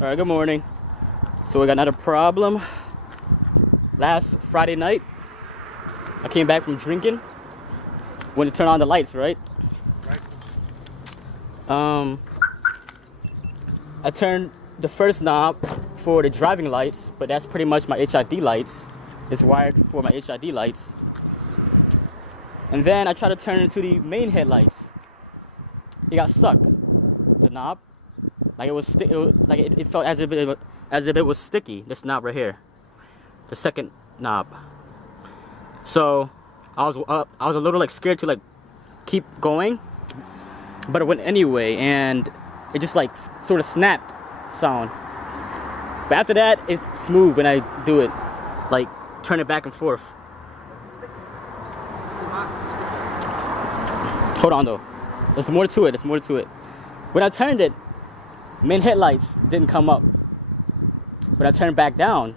All right, good morning. So we got another problem. Last Friday night, I came back from drinking. When to turn on the lights, right? Right. I turned the first knob for the driving lights, but that's pretty much my HID lights. It's wired for my HID lights. And then I tried to turn it to the main headlights. It got stuck. The knob, like it felt as if it was sticky. This knob right here, the second knob. So I was a little like scared to like keep going, but it went anyway, and it just like sort of snapped sound. But after that, it's smooth when I do it, like turn it back and forth. Hold on though. There's more to it. When I turned it, main headlights didn't come up. When I turned back down,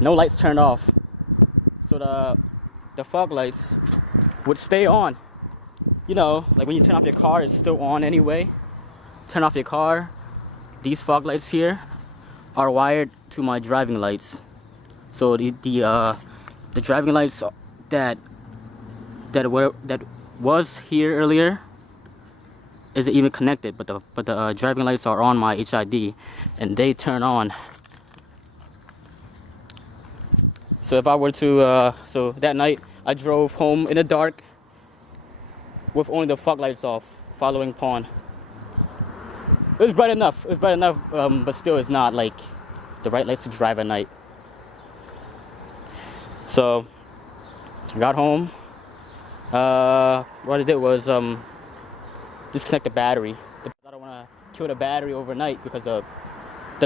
no lights turned off. So the fog lights would stay on. You know, like when you turn off your car, it's still on anyway. Turn off your car. These fog lights here are wired to my driving lights. So the driving lights that was here earlier isn't even connected, but the driving lights are on my HID, and they turn on. So if I were to, so that night I drove home in the dark with only the fog lights off, following Pawn. It was bright enough. But still, it's not like the right lights to drive at night. So I got home. What I did was disconnect the battery. I don't want to kill the battery overnight because the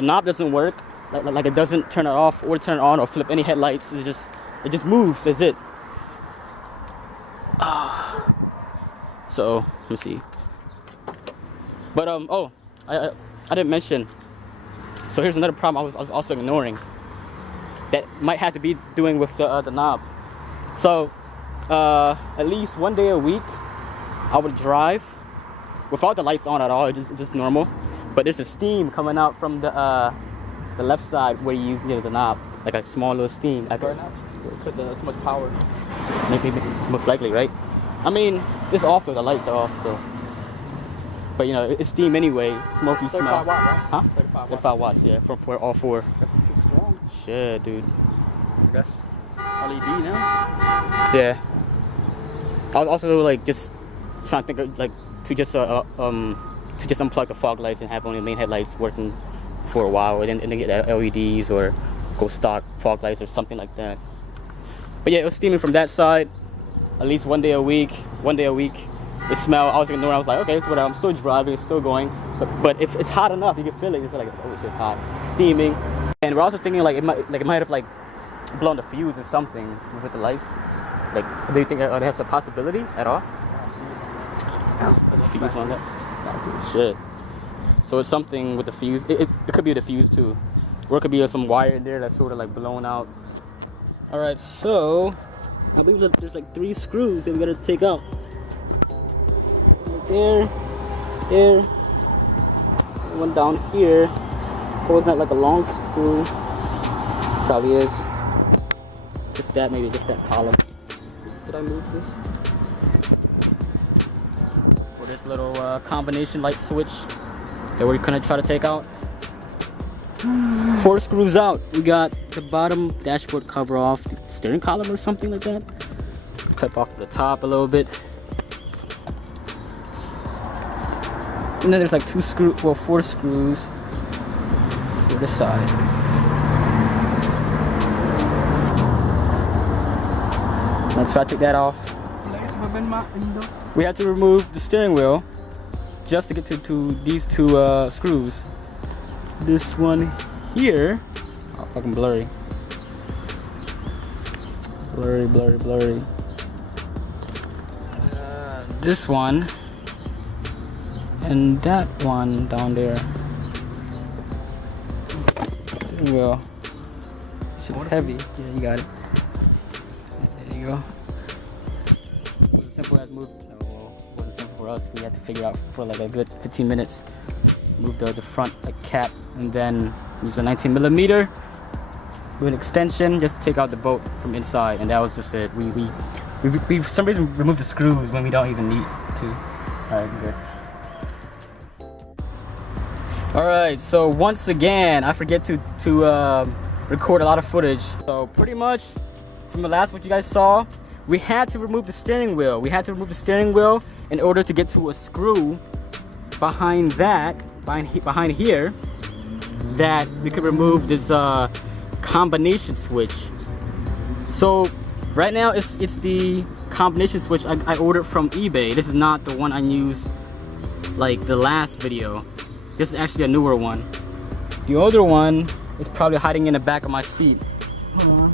knob doesn't work. Like it doesn't turn it off or turn it on or flip any headlights. It just moves. That's it. So let me see. But I didn't mention. So here's another problem I was also ignoring. That might have to be doing with the knob. So at least one day a week, I would drive without the lights on at all, just normal. But there's a steam coming out from the left side where you the knob, like a small little steam. Because there's so much power. Maybe most likely, right? I mean, it's off though. The lights are off though. But you know, it's steam anyway. Smoky smell. 35 watt, right? Huh? 35 watts, yeah, for all four. Guess it's too strong. Shit, dude. I guess LED now. Yeah. I was also like just trying to think of, like to just unplug the fog lights and have only the main headlights working for a while, and then get LEDs or go stock fog lights or something like that. But yeah, it was steaming from that side. At least one day a week. The smell, I was ignoring. I was like, okay, it's whatever. I'm still driving. It's still going. But if it's hot enough, you can feel it. It's like, oh, it's hot, steaming. And we're also thinking like it might have like blown the fuse or something with the lights. Like, do you think it has a possibility at all? Fuse on that? Shit. So it's something with the fuse. It could be the fuse too. Or it could be some wire in there that's sort of like blown out. Alright, so I believe that there's like 3 screws that we gotta take out. Right there, one down here. Oh, it's not like a long screw. Probably is. Just that, maybe just that column. Did I move this? For this little combination light switch that we're gonna try to take out. 4 screws out. We got the bottom dashboard cover off, the steering column or something like that. Clip off the top a little bit. And then there's like 4 screws for this side. I'm gonna try to take that off. We had to remove the steering wheel just to get to these 2 screws. This one here, oh, fucking blurry. Blurry. This one and that one down there. Steering wheel. Shit's heavy. Yeah, you got it. There you go. It was as simple as move. No, it wasn't simple for us. We had to figure out for like a good 15 minutes. Remove the front cap, and then use a 19mm with an extension just to take out the bolt from inside, and that was just it. We for some reason removed the screws when we don't even need to. Alright, good. Alright, so once again, I forget to record a lot of footage. So pretty much from the last what you guys saw, we had to remove the steering wheel. We had to remove the steering wheel in order to get to a screw behind here, that we could remove this combination switch. So right now it's the combination switch I ordered from eBay. This is not the one I used like the last video. This is actually a newer one. The older one is probably hiding in the back of my seat. Hold on.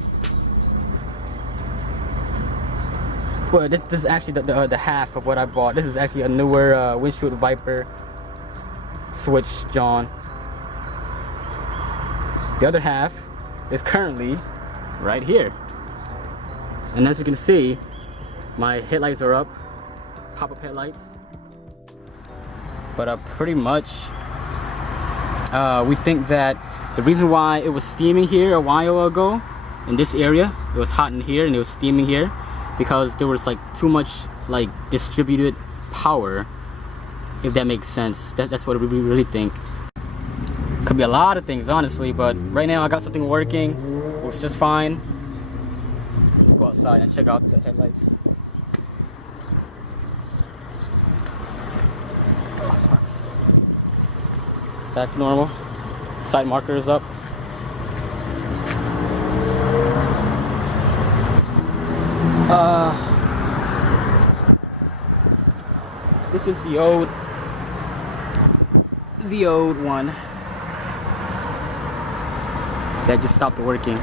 But this is actually the half of what I bought. This is actually a newer windshield wiper switch, John. The other half is currently right here. And as you can see, my headlights are up, pop-up headlights. But pretty much, we think that the reason why it was steaming here a while ago in this area, it was hot in here and it was steaming here, because there was like too much like distributed power, if that makes sense. That's what we really think. Could be a lot of things, honestly, but right now I got something working. Works just fine. We'll go outside and check out the headlights. Back to normal. Side marker is up. This is the old one that just stopped working.